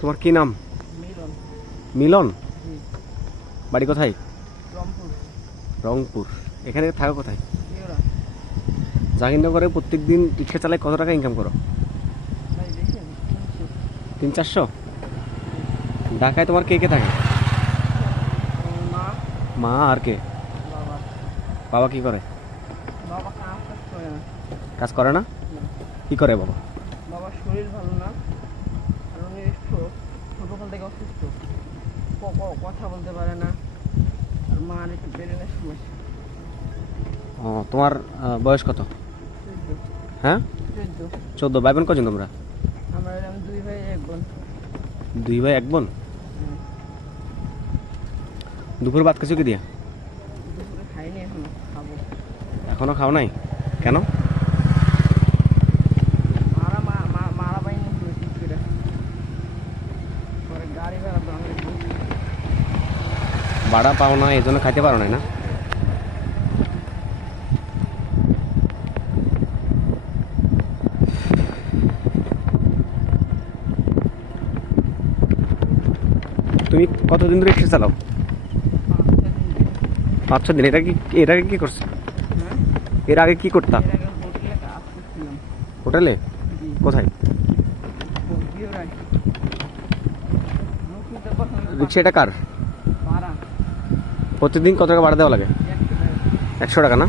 তোমার কি নাম? মিলন। মিলন। জি। বাড়ি কোথায়? রংপুর। রংপুর। এখানে থাকো কোথায়? কেওড়া। জাহাঙ্গীরনগরে প্রত্যেক দিন রিক্সা চালায় কত টাকা ইনকাম করো? ভাই দেখেন 300-400। ঢাকায় তোমার কে কে থাকে? মা, মা আর কে? বাবা। বাবা কি করে? বাবা কাজ টাজ করে না। কাজ করে না? না। কি করে বাবা? বাবার শরীর ভালো না, আর উনি ছোটকাল থেকে অসুস্থ, কথা বলতে পারে না, আর মার একটু ব্রেনের সমস্যা। ও, তোমার বয়স কত? 14। হ্যাঁ, 14। 14। ভাই বোন কজন তোমরা? আমরা এরকম 2 ভাই 1 বোন। 2 ভাই 1 বোন। দুপুর ভাত কিছু কি দিয়া? দুপুরে খাইনি, এখনো খাবো। এখনো খাও নাই কেন? মারা পাইনি ঠিক করে, পরে গাড়ি ভাড়া দাম একটু। ভাড়া পাও না এই জন্য খাইতে পারো নাই না? তুমি কতদিন ধরে রিক্সা চালাও? 5-6 দিন। এর আগে কি করছো? হ্যাঁ, এর আগে কি করতাম? এর আগে হোটেলে কাজ করছিলাম। হোটেলে? জি। কোথায়? কেওড়ায়। মুক্তিতে প্রথমে রিক্সা এটা কার? ভাড়া প্রতিদিন কত টাকা ভাড়া দেওয়া লাগে? 100 টাকা। 100 টাকা না?